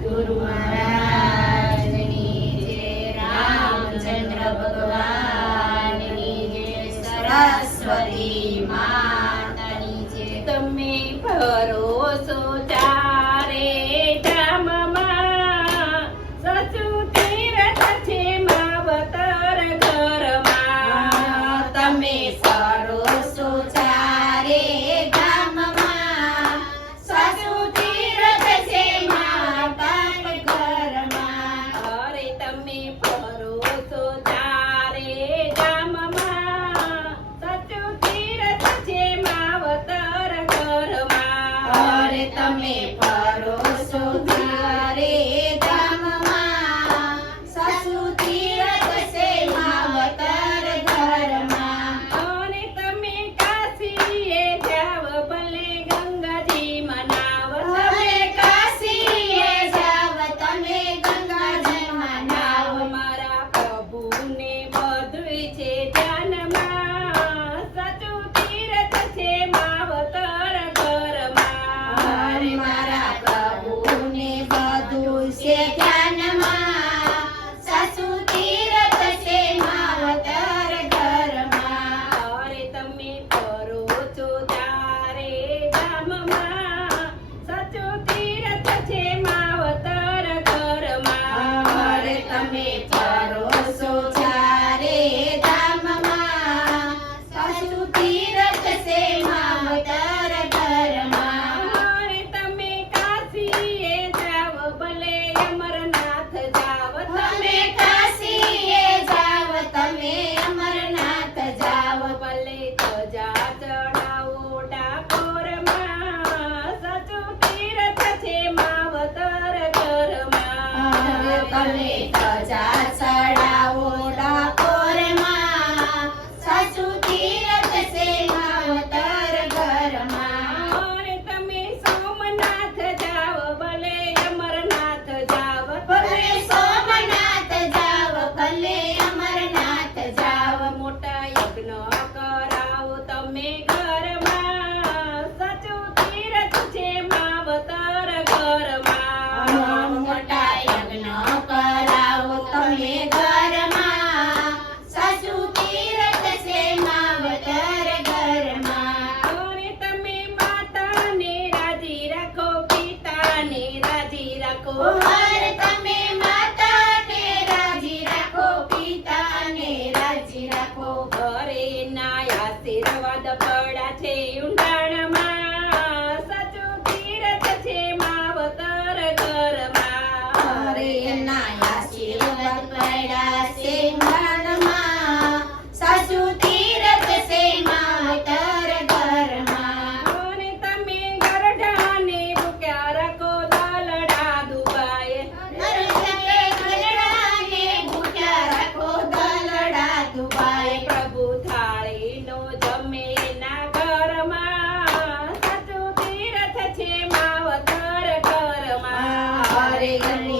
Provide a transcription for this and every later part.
સદગુરુ મહારાજની જય રામચંદ્ર ભગવાનની જય સરસ્વતી માતાની જય તમે ભરોસો ચારે ધામમાં સસુ તીર્થ છે માવતર ઘરમાં તમે também, pai. hare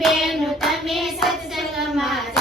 bem no caminho, certo, sem clamar.